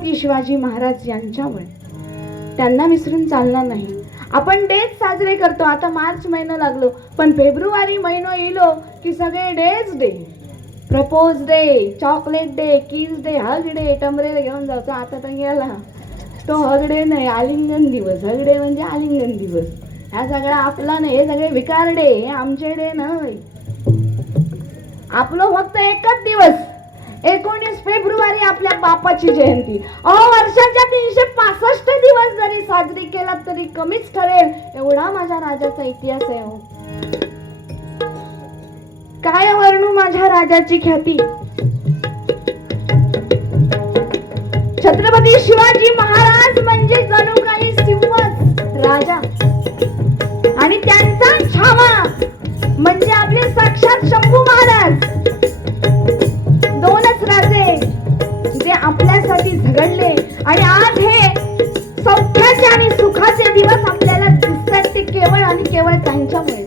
छत्रपती शिवाजी महाराज यांच्यामुळे. त्यांना विसरून चालणार नाही. आपण डेज साजरे करतो. आता मार्च महिना लागलो. पण फेब्रुवारी महिना येलो की सगळे days day. Propose day chocolate day kiss day hug day टमरे घेऊन जायचो आता तर गेला. तो हगडे नाही आलिंगन दिवस. हगडे म्हणजे आलिंगन दिवस. ह्या सगळा आपला नाही हे सगळे विकारडे हे आमचे डे नाही. आपलं फक्त एकच दिवस. एकोणीस फेब्रुवारी आपल्या बापाची जयंती. अहो वर्षाच्या तीनशे पासष्ट दिवस जरी साजरी केला तरी कमीच ठरेल. एवढा माझ्या राजाचा इतिहास आहे हो काय वर्णू माझ्या राजाची ख्याती? छत्रपती शिवाजी महाराज म्हणजे जणू काही सिंहच राजा. आणि त्यांचा छावा म्हणजे आपले साक्षात शंभू आज या दिवस आपल्याला दिसतात ते केवळ आणि केवळ त्यांच्यामुळे.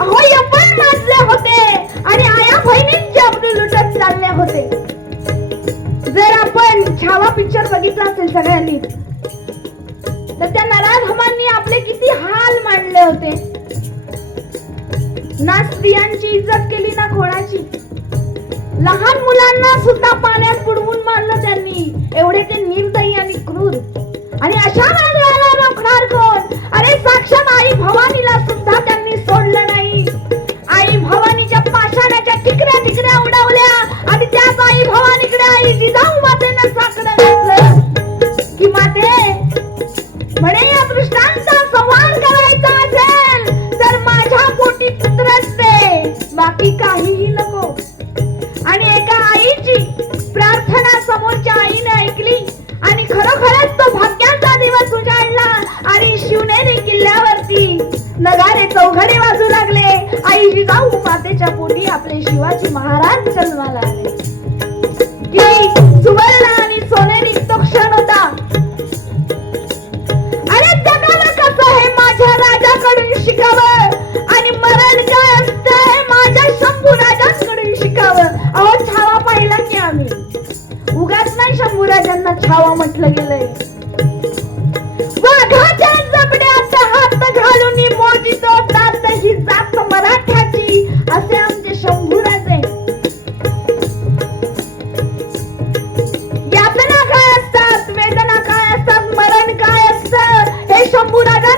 अहो आपण माजले होते आणि आया बहिणींचे अब्दुल लुटत चालले होते. जर आपण छावा पिक्चर बघितला असेल सगळ्यांनी तर त्या नराधमांनी आपले किती हाल मांडले होते. ना स्त्रियांची इज्जत केली ना कोणाची लहान मुलांना सुद्धा पाण्यात बुडवून मारलं त्यांनी. एवढे ते निर्दयी आणि क्रूर. आणि अशा राजाला रोखणार कोण? अरे साक्षात आई भवानीला सुद्धा शिवाजी महाराज जन्माला आले. की सुवर्ण आणि सोनेरी तो क्षण होता. अरे जगाला कसं हे माझ्या राजाकडून शिकावं? आणि मरण काय असतं हे माझ्या शंभू राजांकडून शिकावं? अहो छावा पाहिला की आम्ही. उगाच नाही शंभू राजांना छावा म्हटलं गेलंय.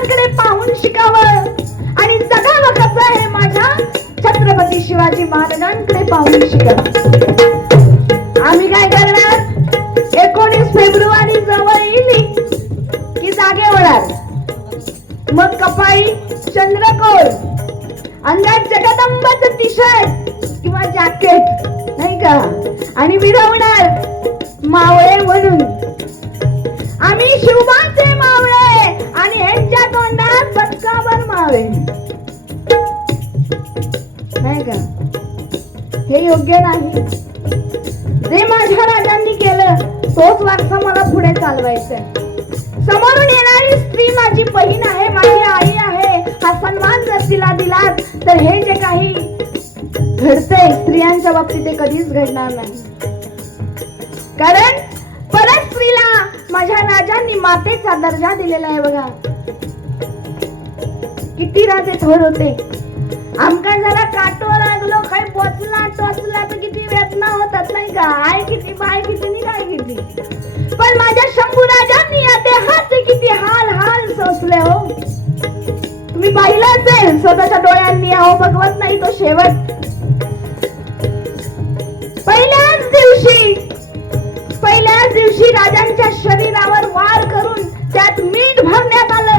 शंभू पाहून शिकावं. आणि जगावं कसं हे माझ्या? छत्रपती शिवाजी महाराजांकडे पाहून शिकावं. आम्ही काय करणार? एकोणीस फेब्रुवारी जवळ येईल की जागे होणार. मग कपाळी चंद्रकोर. अंगात जगदंबाच तोच मला पुढे चालवायचंय. समोरून येणारी स्त्री माझी बहीण आहे माझी आई आहे. हा सन्मान जर तिला दिला तर हे जे काही घडतंय स्त्रियांच्या बाबतीत ते कधीच घडणार नाही. कारण परत स्त्रीला माझ्या राजांनी मातेचा दर्जा दिलेला आहे बघा. किती राजे थोर होते. आमका जरा काटो लागलो काही पोचला टोचला तर किती वेदना होतात नाही का? आय किती बाय किती नाही काय किती? पण माझ्या शंभू राजांनी या देहाचे किती हाल हाल सोसले हो. तुम्ही पाहिलं असेल स्वतःच्या डोळ्यांनी अहो भगवत नाही तो शेवट. पहिल्याच दिवशी पहिल्याच दिवशी राजांच्या शरीरावर वार करून त्यात मीठ भरण्यात आलं.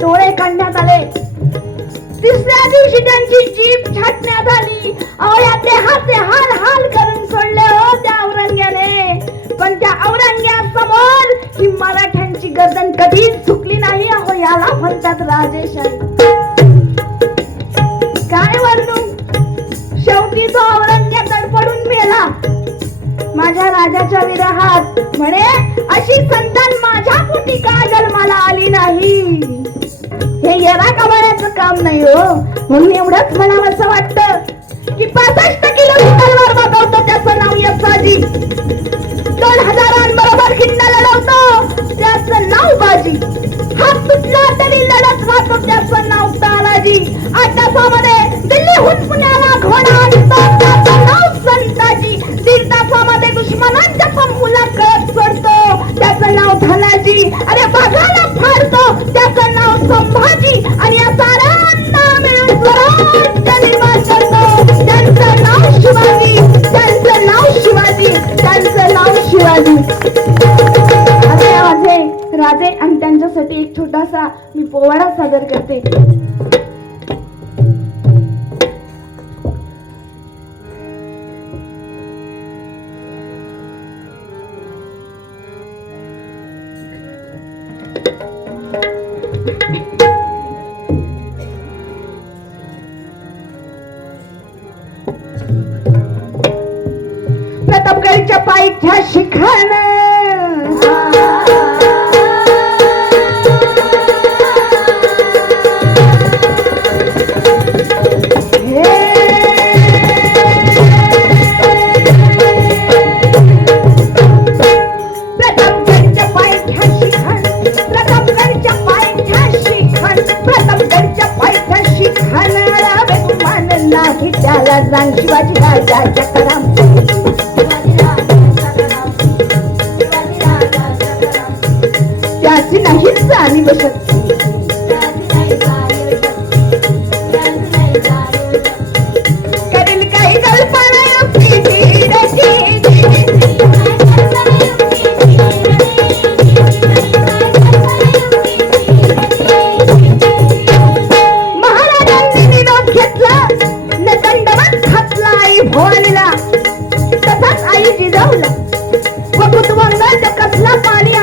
डोळे काढण्यात आले. तिसऱ्या दिवशी त्यांची जीप छाटण्यात आली. अहो या हाल हाल करून सोडले हो त्या औरंग्याने. पण त्या औरंग्या समोर ही मराठ्यांची गर्दन कधीच चुकली नाही अहो याला म्हणतात राजेशाही काय वर्णू शेवटी तो औरंग्या तडफडून मेला. माझ्या राजाच्या विरहात म्हणे अशी संतान माझ्या पोटी का जन्माला आली नाही? हे येणा कमाण्याचं काम नाही हो. म्हणून एवढंच म्हणावं असं वाटत. की पासष्ट किलो तलवार मागवतो त्याचं नाव यसाजी दोन हजारांबरोबर खिंडाला लावतो. त्याचं नाव बाजी. हात तुटला तरी लढत राहतो त्याचं नाव तालाजी आठ तासामध्ये दिल्लीहून पुण्याला घोडा राजे आणि त्यांच्यासाठी एक छोटासा मी पोवाडा सादर करते. प्रतापगडच्या पायथ्या शिखर आई जिजाऊला व कुतवंगाचा कसला पाणी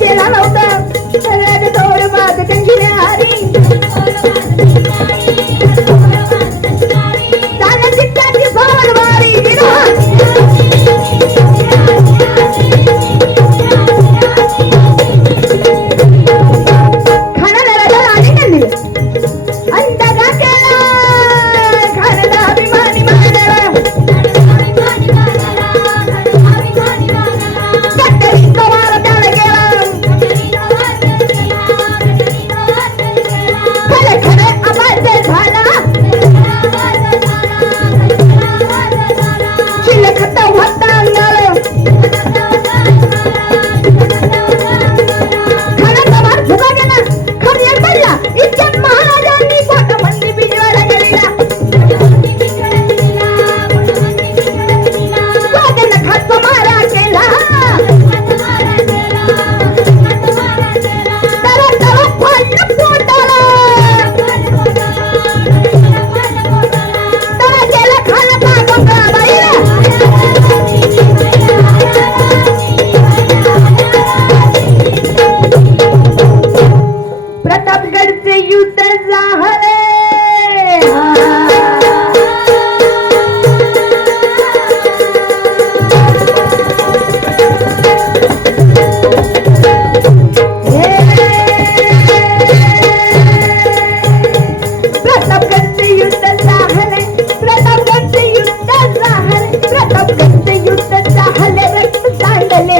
谢谢蓝老师。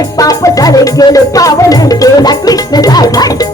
पाप झाले गेले पावन केला कृष्ण झाला.